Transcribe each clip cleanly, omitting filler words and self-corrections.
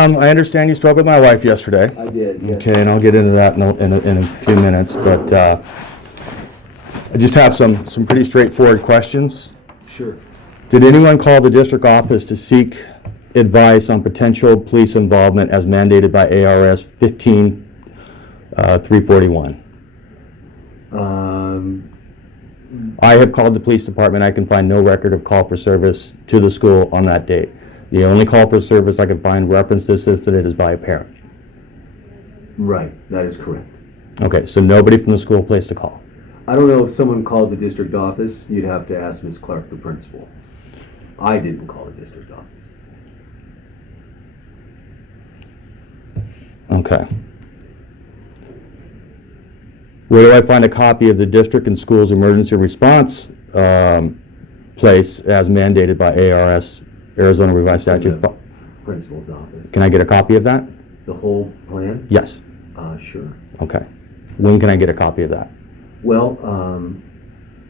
I understand you spoke with my wife yesterday. I did, yes. Okay, and I'll get into that in a few minutes, but I just have some pretty straightforward questions. Sure. Did anyone call the district office to seek advice on potential police involvement as mandated by ARS 15341? I have called the police department. I can find no record of call for service to the school on that date. The only call for service I can find reference to this incident is by a parent. Right, that is correct. Okay, so nobody from the school placed a call. I don't know if someone called the district office. You'd have to ask Ms. Clark, the principal. I didn't call the district office. Okay. Where do I find a copy of the district and school's emergency response place as mandated by ARS, Arizona Revised Statute? Principal's office. Can I get a copy of that? The whole plan? Yes. Sure. Okay. When can I get a copy of that? Well,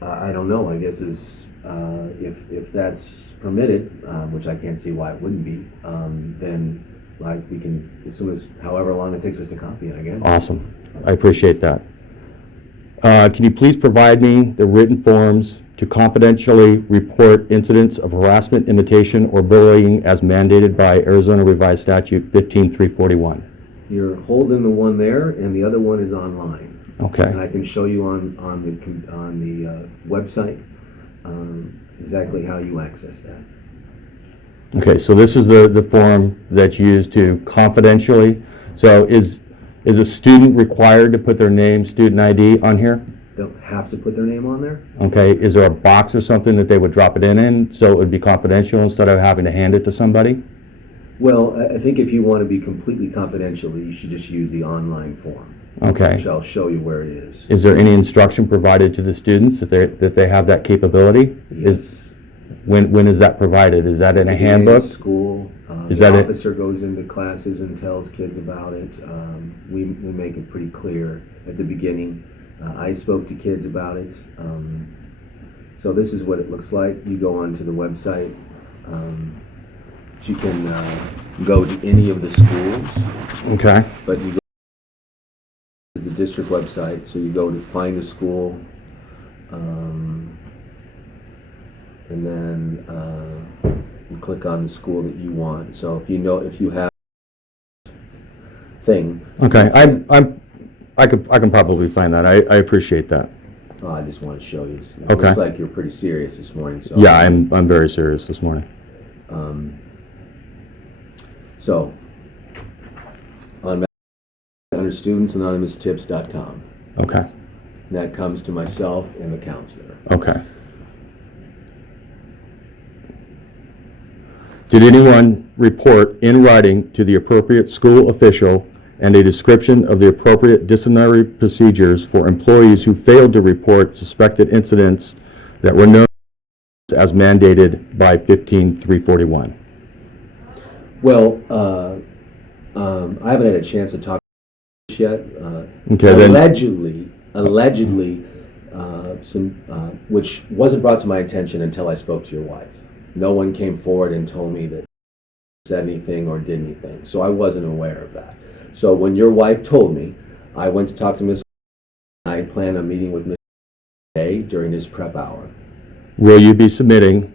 I don't know. I guess if that's permitted, which I can't see why it wouldn't be, then we can, as soon as, however long it takes us to copy it, I guess. Awesome. I appreciate that. Can you please provide me the written forms to confidentially report incidents of harassment, imitation, or bullying as mandated by Arizona Revised Statute 15341? You're holding the one there, and the other one is online. Okay. And I can show you on the website exactly how you access that. Okay, so this is the form that's used to confidentially. So is a student required to put their name, student ID on here? They'll have to put their name on there? Okay, is there a box or something that they would drop it in so it would be confidential instead of having to hand it to somebody? Well, I think if you want to be completely confidential, you should just use the online form. Okay. Which I'll show you where it is. Is there any instruction provided to the students that they have that capability? Yes. When is that provided? Is that in a handbook? School. The officer goes into classes and tells kids about it. We make it pretty clear at the beginning. I spoke to kids about it. So this is what it looks like. You go onto the website. You can go to any of the schools. Okay. But you go to the district website. So you go to find a school. And then you click on the school that you want. So if you have thing. Okay, I can probably find that. I appreciate that. Oh, I just want to show you. It Okay. looks like you're pretty serious this morning. So Yeah, I'm very serious this morning. So on under studentsanonymoustips.com. Okay. And that comes to myself and the counselor. Okay. Did anyone report in writing to the appropriate school official and a description of the appropriate disciplinary procedures for employees who failed to report suspected incidents that were known as mandated by 15341? Well, I haven't had a chance to talk to this yet. Okay, Allegedly, which wasn't brought to my attention until I spoke to your wife. No one came forward and told me that said anything or did anything, so I wasn't aware of that. So when your wife told me, I went to talk to Miss. I plan a meeting with Miss today during this prep hour. Will you be submitting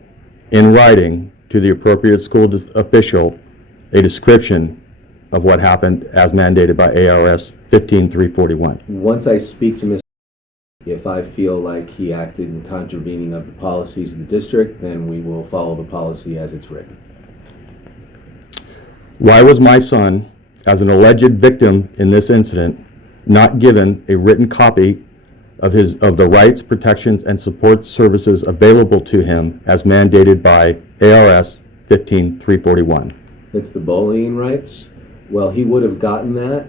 in writing to the appropriate school official a description of what happened as mandated by ARS 15341? Once I speak to Miss, if I feel like he acted in contravening of the policies of the district, then we will follow the policy as it's written. Why was my son, as an alleged victim in this incident, not given a written copy of the rights, protections, and support services available to him as mandated by ARS 15341? It's the bullying rights. Well, he would have gotten that.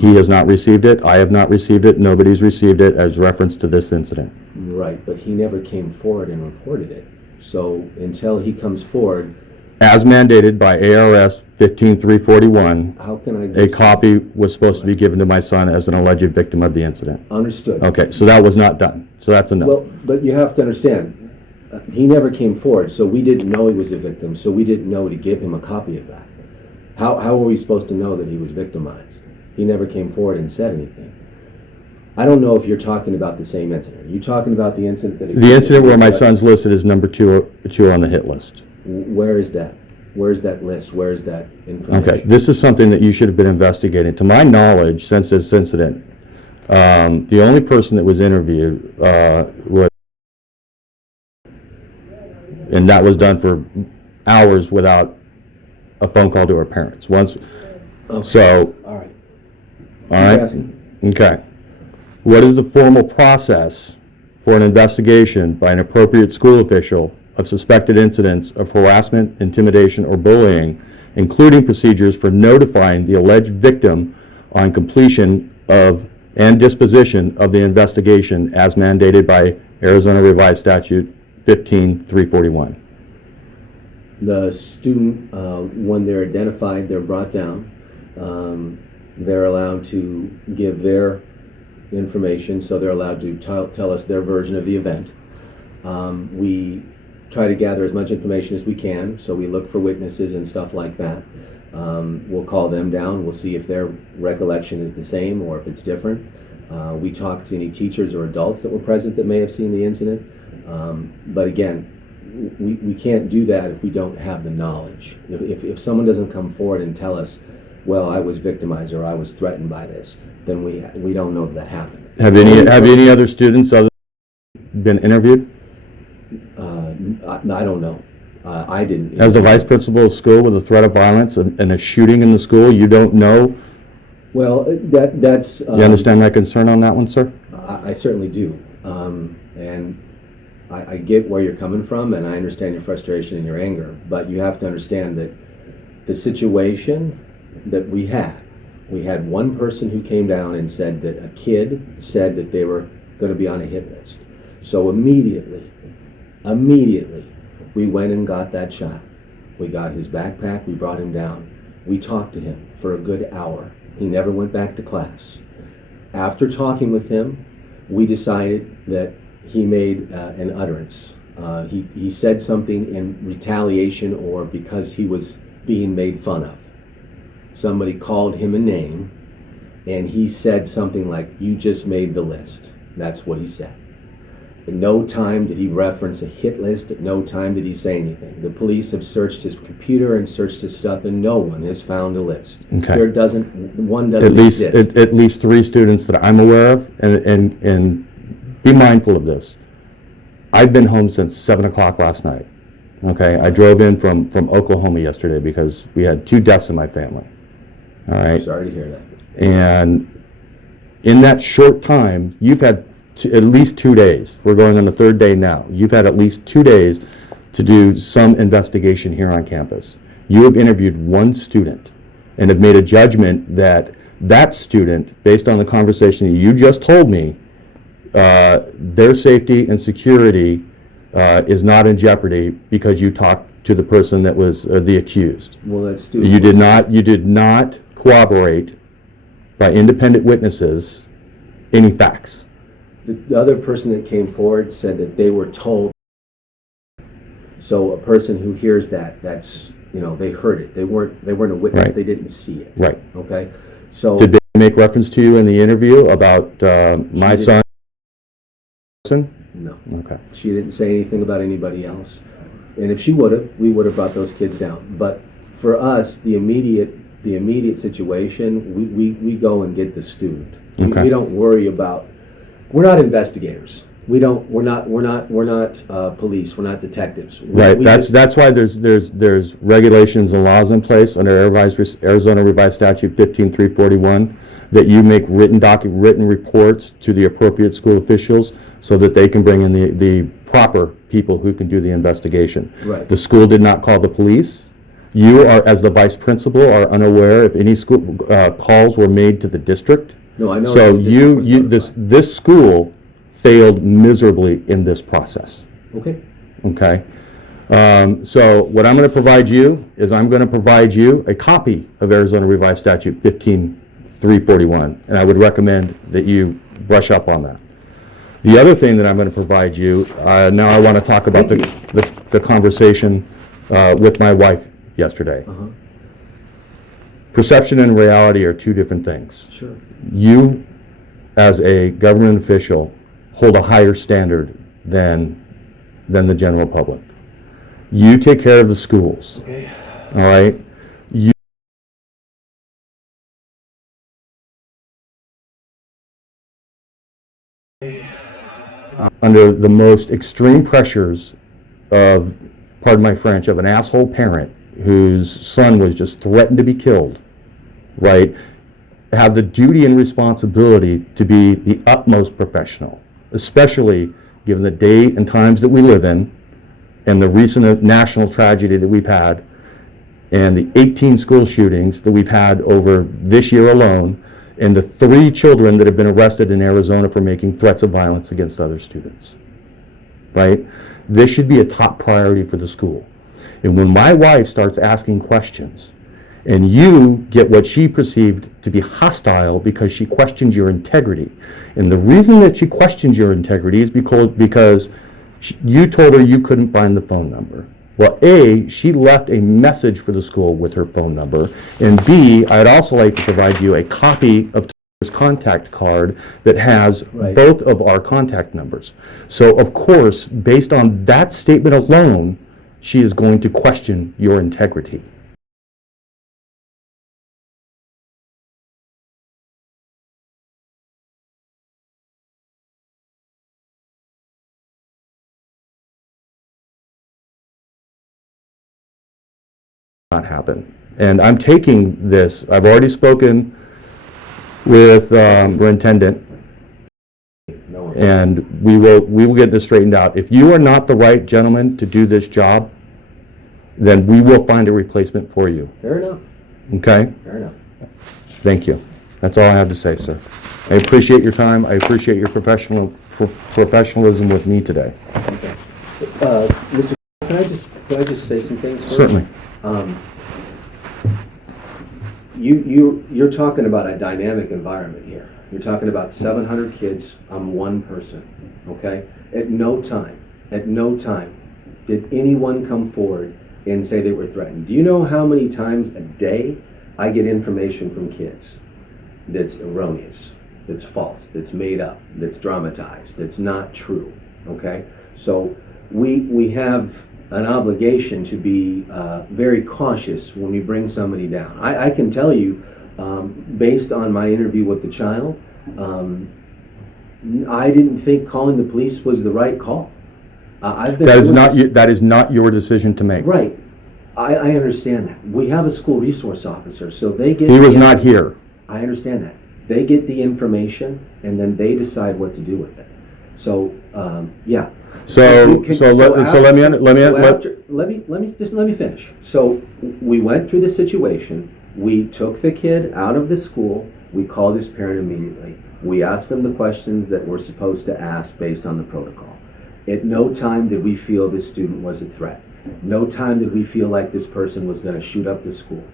He has not received it. I have not received it. Nobody's received it as reference to this incident. Right, but he never came forward and reported it. So until he comes forward, As mandated by ARS 15341, how can I a copy was supposed to be given to my son as an alleged victim of the incident. Understood. Okay, so that was not done. So that's a no. Well, but you have to understand, he never came forward, so we didn't know he was a victim, so we didn't know to give him a copy of that. How are we supposed to know that he was victimized? He never came forward and said anything. I don't know if you're talking about the same incident. Are you talking about the incident that... The incident where my son's listed as number two on the hit list. Where is that? Where's that list? Where is that information? Okay, this is something that you should have been investigating. To my knowledge, since this incident, the only person that was interviewed was, and that was done for hours without a phone call to her parents. Once, Okay. so, All right. all right, Asking. okay. What is the formal process for an investigation by an appropriate school official of suspected incidents of harassment, intimidation, or bullying, including procedures for notifying the alleged victim on completion of and disposition of the investigation as mandated by Arizona Revised Statute 15341? The student, when they're identified, they're brought down. They're allowed to give their information, so they're allowed to tell us their version of the event. We try to gather as much information as we can, so we look for witnesses and stuff like that. We'll call them down. We'll see if their recollection is the same or if it's different. We talk to any teachers or adults that were present that may have seen the incident. But again, we can't do that if we don't have the knowledge. If someone doesn't come forward and tell us, well, I was victimized or I was threatened by this, then we don't know that happened. Have any other students been interviewed? I don't know. I didn't. As the vice principal of school with a threat of violence and a shooting in the school, you don't know? Well, that's... You understand my concern on that one, sir? I certainly do. And I get where you're coming from, and I understand your frustration and your anger, but you have to understand that the situation that we had one person who came down and said that a kid said that they were going to be on a hit list. So immediately, we went and got that child. We got his backpack, we brought him down. We talked to him for a good hour. He never went back to class. After talking with him, we decided that he made an utterance. He said something in retaliation or because he was being made fun of. Somebody called him a name, and he said something like, "You just made the list." That's what he said. At no time did he reference a hit list. At no time did he say anything. The police have searched his computer and searched his stuff, and no one has found a list. Okay. One doesn't exist. At least 3 students that I'm aware of, and be mindful of this. I've been home since 7 o'clock last night. Okay, I drove in from Oklahoma yesterday because we had 2 deaths in my family. All right. Sorry to hear that. And in that short time, you've had at least 2 days. We're going on the 3rd day now. You've had at least 2 days to do some investigation here on campus. You have interviewed 1 student and have made a judgment that that student, based on the conversation that you just told me, their safety and security is not in jeopardy because you talked to the person that was the accused. Well, that student. You did not corroborate by independent witnesses any facts. The other person that came forward said that they were told. So a person who hears that's, they heard it. They weren't a witness. Right. They didn't see it. Right. Okay. So Did they make reference to you in the interview about my son? no. Okay. She didn't say anything about anybody else. And if she would have, we would have brought those kids down. But for us, the immediate situation, we go and get the student. Okay. We don't worry about. We're not investigators. We're not police. We're not detectives. Right. That's why there's regulations and laws in place under Arizona Revised Statute 15341 that you make written reports to the appropriate school officials so that they can bring in the proper people who can do the investigation. Right. The school did not call the police. You are, as the vice principal, are unaware if any school calls were made to the district. No, I know. So this school failed miserably in this process. Okay. Okay. So what I'm going to provide you is I'm going to provide you a copy of Arizona Revised Statute 15341, and I would recommend that you brush up on that. The other thing that I'm going to provide you, now I want to talk about the conversation with my wife yesterday. Perception and reality are two different things. Sure. You, as a government official, hold a higher standard than the general public. You take care of the schools. Okay. All right? You under the most extreme pressures of, pardon my French, of an asshole parent whose son was just threatened to be killed, right, have the duty and responsibility to be the utmost professional, especially given the day and times that we live in and the recent national tragedy that we've had and the 18 school shootings that we've had over this year alone, and the 3 children that have been arrested in Arizona for making threats of violence against other students, right? This should be a top priority for the school. And when my wife starts asking questions, and you get what she perceived to be hostile because she questions your integrity, and the reason that she questions your integrity is because you told her you couldn't find the phone number. Well, A, she left a message for the school with her phone number, and B, I'd also like to provide you a copy of Tara's contact card that has both of our contact numbers. So, of course, based on that statement alone, she is going to question your integrity. Not happen. And I'm taking this, I've already spoken with Superintendent, and we will get this straightened out. If you are not the right gentleman to do this job, then we will find a replacement for you. Fair enough. Okay? Fair enough. Thank you. That's all I have to say, sir. I appreciate your time. I appreciate your professionalism with me today. Okay. Mr. Can I just say some things first? Certainly. You're talking about a dynamic environment here. You're talking about 700 kids. I'm one person, okay? At no time did anyone come forward and say they were threatened. Do you know how many times a day I get information from kids that's erroneous, that's false, that's made up, that's dramatized, that's not true, okay? So we have an obligation to be very cautious when we bring somebody down. I can tell you, based on my interview with the child, I didn't think calling the police was the right call. That is not your decision to make. Right. I understand that. We have a school resource officer, so they get... He was not here. I understand that. They get the information, and then they decide what to do with it. So, yeah. Let me finish. So we went through the situation. We took the kid out of the school. We called his parent immediately. We asked them the questions that we're supposed to ask based on the protocol. At no time did we feel this student was a threat. No time did we feel like this person was going to shoot up the school.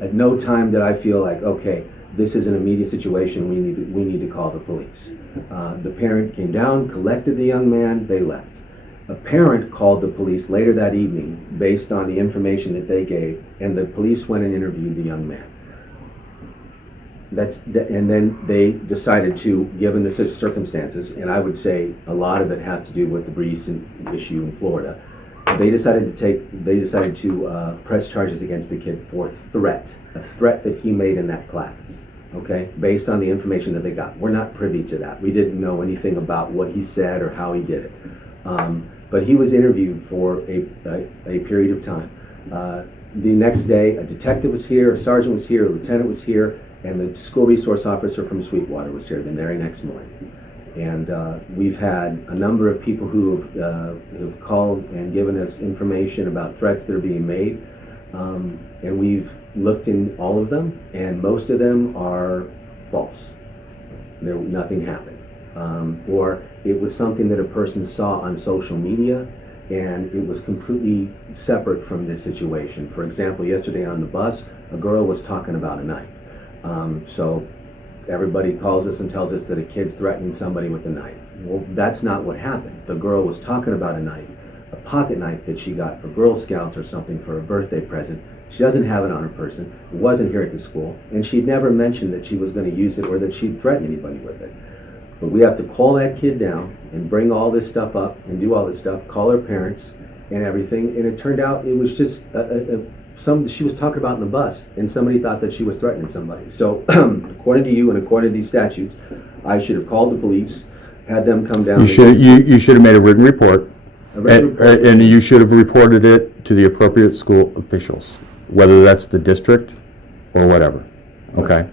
At no time did I feel like, okay, this is an immediate situation. We need to call the police. The parent came down, collected the young man. They left. A parent called the police later that evening based on the information that they gave, and the police went and interviewed the young man. And then they decided to, given the circumstances, and I would say a lot of it has to do with the recent issue in Florida, they decided to press charges against the kid for a threat that he made in that class. Okay, based on the information that they got. We're not privy to that. We didn't know anything about what he said or how he did it. But he was interviewed for a period of time. The next day, a detective was here, a sergeant was here, a lieutenant was here, and the school resource officer from Sweetwater was here the very next morning. And we've had a number of people who have called and given us information about threats that are being made. And we've looked in all of them, and most of them are false. Nothing happened. Or it was something that a person saw on social media, and it was completely separate from this situation. For example, yesterday on the bus, a girl was talking about a knife. So everybody calls us and tells us that a kid's threatening somebody with a knife. Well, that's not what happened. The girl was talking about a knife, a pocket knife that she got for Girl Scouts or something for a birthday present, She doesn't have it on her person. It wasn't here at the school. And she'd never mentioned that she was going to use it or that she'd threaten anybody with it. But we have to call that kid down and bring all this stuff up and do all this stuff, call her parents and everything. And it turned out it was just she was talking about in the bus, and somebody thought that she was threatening somebody. So according to you and according to these statutes, I should have called the police, had them come down. You should have made a written report. And And you should have reported it to the appropriate school officials, whether that's the district or whatever, okay?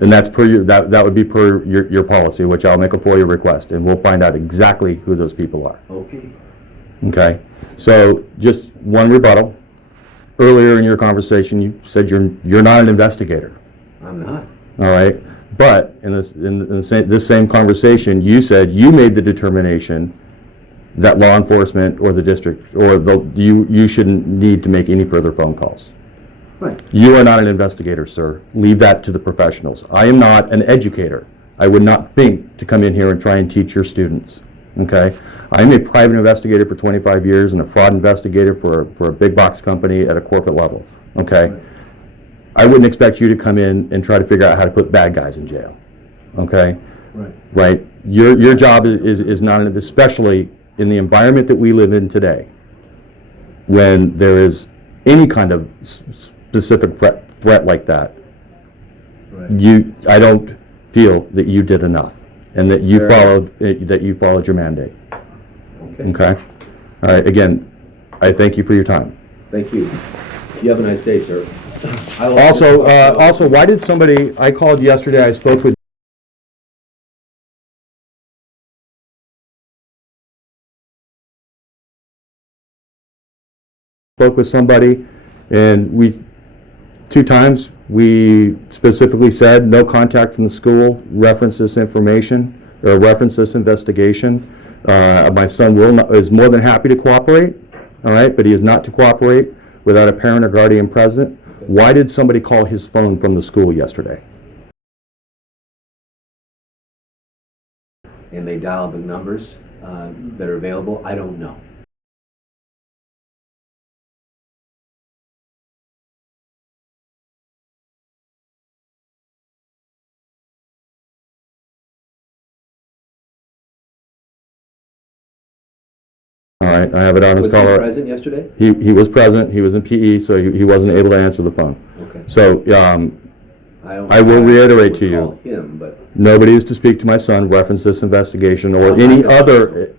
And that's that would be per your policy, which I'll make a FOIA request, and we'll find out exactly who those people are. Okay. Okay? So, just one rebuttal. Earlier in your conversation, you said you're not an investigator, I'm not. all right? But in this same conversation, you said you made the determination that law enforcement or the district or you shouldn't need to make any further phone calls. Right. You are not an investigator, sir. Leave that to the professionals. I am not an educator. I would not think to come in here and try and teach your students, okay? I'm a private investigator for 25 years and a fraud investigator for a big box company at a corporate level, okay? Right. I wouldn't expect you to come in and try to figure out how to put bad guys in jail, okay? Right. Right? Your job is not, especially in the environment that we live in today, when there is any kind of specific threat like that, Right. I don't feel that you did enough, and that you followed your mandate. Okay. Okay. All right. Again, I thank you for your time. Thank you. You have a nice day, sir. Also, why did somebody? I called yesterday. I spoke with somebody, and 2 times we specifically said no contact from the school, reference this information or reference this investigation. My son is more than happy to cooperate, all right, but he is not to cooperate without a parent or guardian present. Why did somebody call his phone from the school yesterday? And they dial the numbers that are available. I don't know. All right, I have it on his Was he caller. present yesterday? He was present. He was in PE, so he wasn't able to answer the phone. Okay. So don't I will know. reiterate would to you. call him, but Nobody is to speak to my son, reference this investigation, or any other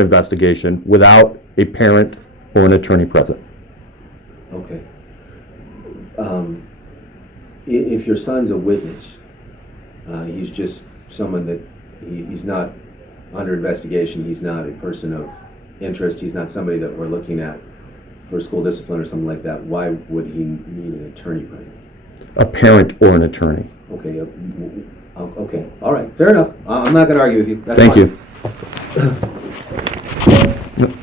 investigation without a parent or an attorney present. okay. If your son's a witness, he's just someone that he's not under investigation. He's not a person of interest. He's not somebody that we're looking at for school discipline or something like that. Why would he need an attorney present? A parent or an attorney. Okay. Okay. All right. Fair enough. I'm not going to argue with you. That's Thank fine. you.